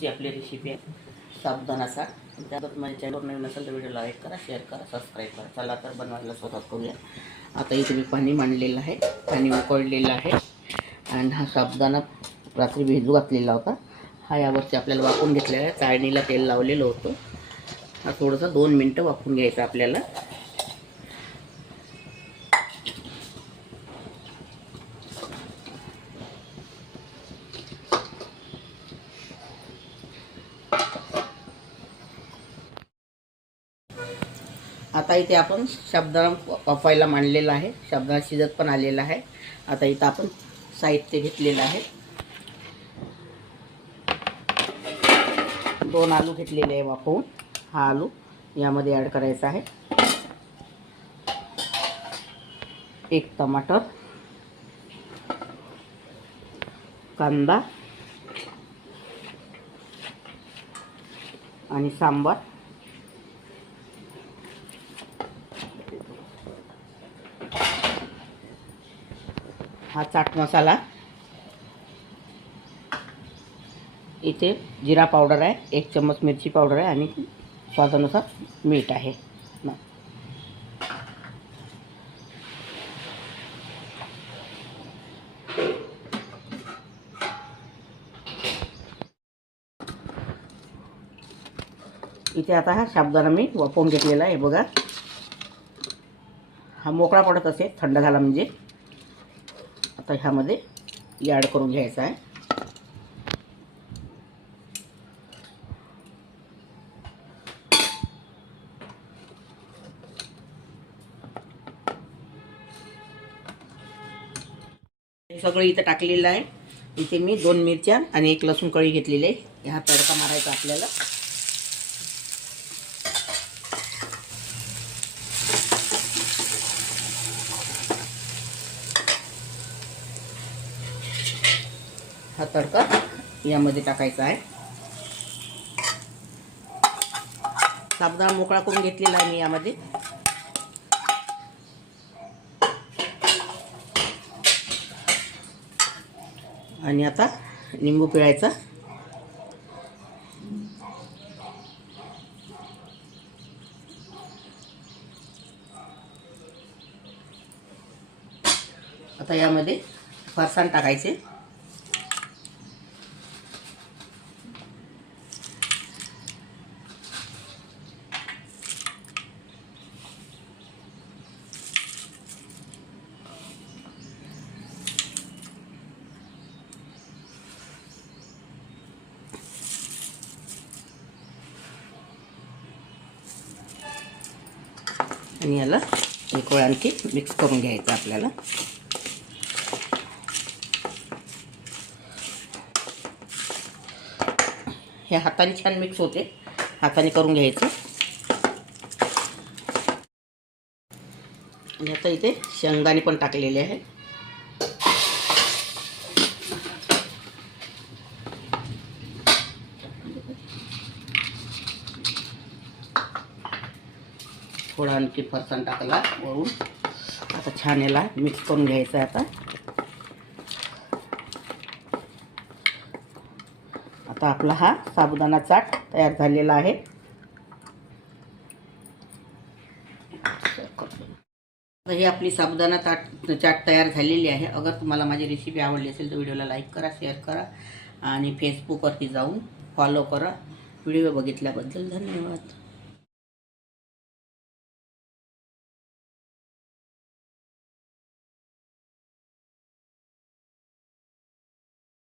आजची आपली रेसिपी आहे साबुदाणाचा। त्याबद्दल माझ्या चॅनलवर नवीन असेल तर व्हिडिओ लाईक करा, शेअर करा, सबस्क्राईब करा। चला तर बनवायला सुरुवात करूया। आता इथे मी पाणी मांडलेलं आहे, पाणी उकळलेलं आहे आणि हा साबुदाणा रात्री भिजू घातलेला होता। हा यावरती आपल्याला वाफवून घेतलेला आहे। चाळणीला तेल लावलेलं होतं। हा थोडंसं 2 मिनिटं वाफवून घ्यायचं आपल्याला। आता इथे आपण साबुदाणा वाफायला मांडलेला आहे। साबुदाणा शिजत पण आलेला आहे। आता इथं आपण साहित्य घेतलेलं आहे। 2 आलू घेतलेले आहे वाफवून। हा आलू यामध्ये ॲड करायचा आहे। 1 टमाटर, कांदा आणि सांबार, हा चाट मसाला, इथे जिरा पावडर आहे, 1 चम्मच मिरची पावडर आहे आणि स्वादानुसार मीठ आहे। इथे आता हा साबुदाणा मी वाफवून घेतलेला आहे। बघा, हा मोकळा पडत असेल थंड झाला म्हणजे। आता ह्यामध्ये ॲड करून घ्यायचा आहे। हे सगळं इथं टाकलेलं आहे। इथे मी 2 मिरच्या आणि 1 लसूण कळी घेतलेली आहे। हा तडका मारायचा आपल्याला। हा तडका यामध्ये टाकायचा आहे। साबुदाणा मोकळा करून घेतलेला आहे मी यामध्ये। आणि आता लिंबू पिळायचा। आता यामध्ये फरसाण टाकायचे। आणि याला एक वेळ आणखी मिक्स करून घ्यायचं आपल्याला। हे हाताने छान मिक्स होते, हाताने करून घ्यायचं। आणि आता इथे शेंगदाणे पण टाकलेले आहे। थोडा आणखी फरसाण टाकला वरून। आता छान याला मिक्स करून घ्यायचं आहे। आता आपला हा साबुदाणा चाट तयार झालेला आहे। तर ही आपली साबुदाणा चाट तयार झालेली आहे। अगर तुम्हाला माझी रेसिपी आवडली असेल तर व्हिडिओला लाईक करा, शेअर करा आणि फेसबुकवरती जाऊन फॉलो करा। व्हिडिओ बघितल्याबद्दल धन्यवाद।